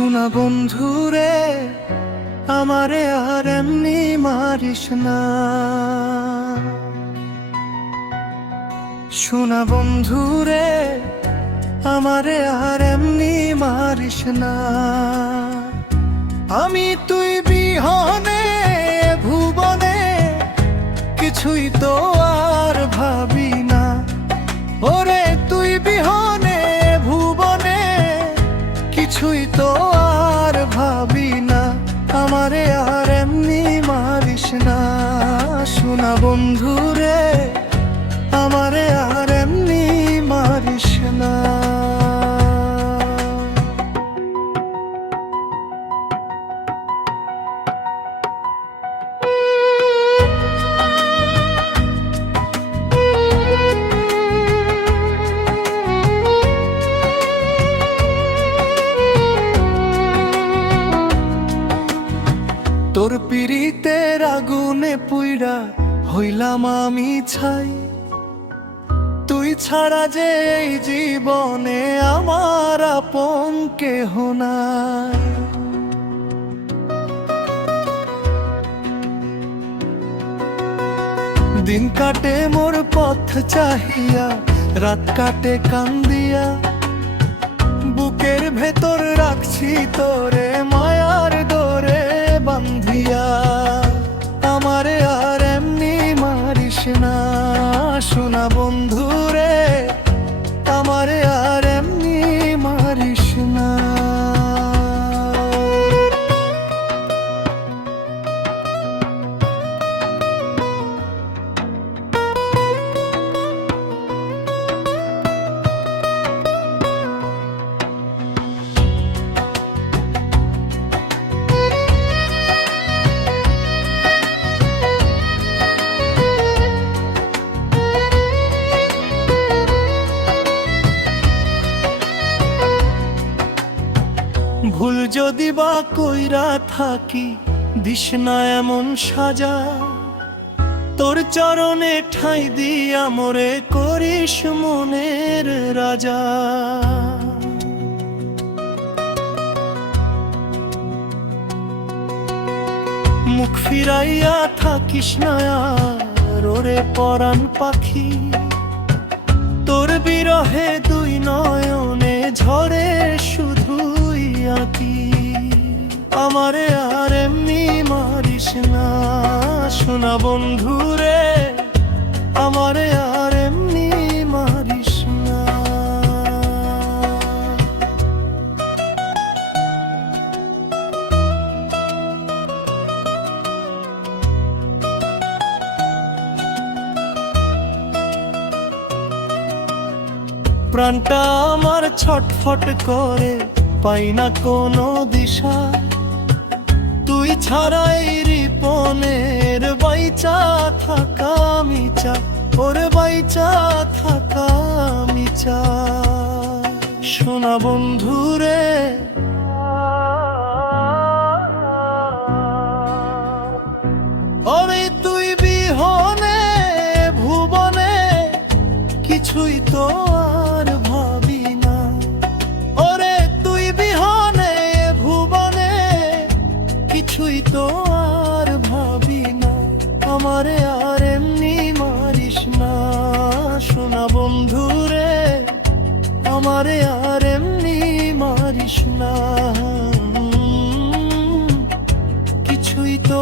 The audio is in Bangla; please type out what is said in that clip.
শোনা বন্ধুরে, আমারে আর এমনি মারিস না। শোনা বন্ধুরে, আমারে আর এমনি মারিস না। আমি তুই বিহনে ভুবনে কিছুই তো আর ভাবি না। ওরে তুই বিহনে ভুবনে কিছুই তো আর ভাবি না। আমারে আর এমনি মারিস না। শোনা বন্ধুরে, আমারে আর এমনি মারিস না। তোর পিরিতের আগুনে পুইরা হইলাম আমি ছাই। তুই ছাড়া যে এই জীবনে আমার আপন কেহ নাই। দিন কাটে মোর পথ চাহিয়া, রাত কাটে কান্দিয়া। বুকের ভেতর রাখছি তোরে মায়ার ডোরে বান্ধিয়া। আমারে আর এমনি মারিস না। শোনা বন্ধুরে, আমারে আর এমনি মারিস না। ভুল যদি বা কইরা থাকি, দিস না এমন সাজা। তোর চরণে ঠাঁই দিয়া মোরে করিস মনের রাজা। মুখ ফিরাইয়া থাকিস না আর ওরে পরাণ পাখি। তোর বিরহে দুই নয়নে ঝরে শুধুই আঁকি। আমারে আর এমনি মারিস না। শোনা বন্ধুরে, আমারে আর এমনি মারিস না। প্রাণটা আমার ছটফট করে, পাই না কোনো দিশা। তুই ছাড়াই রিপনের বাইচা থাকা মিচা। ওরে বাইচা থাকা মিচা। শোনা বন্ধুরে, ওরে তুই বিহনে ভুবনে কিছুই তো আর ভাবি না। ওরে তুই বিহনে ভুবনে কিছুই তো আর ভাবি না। আমারে আর এমনি মারিস না। শোনা বন্ধুরে, আমারে আর এমনি মারিস না। কিছুই তো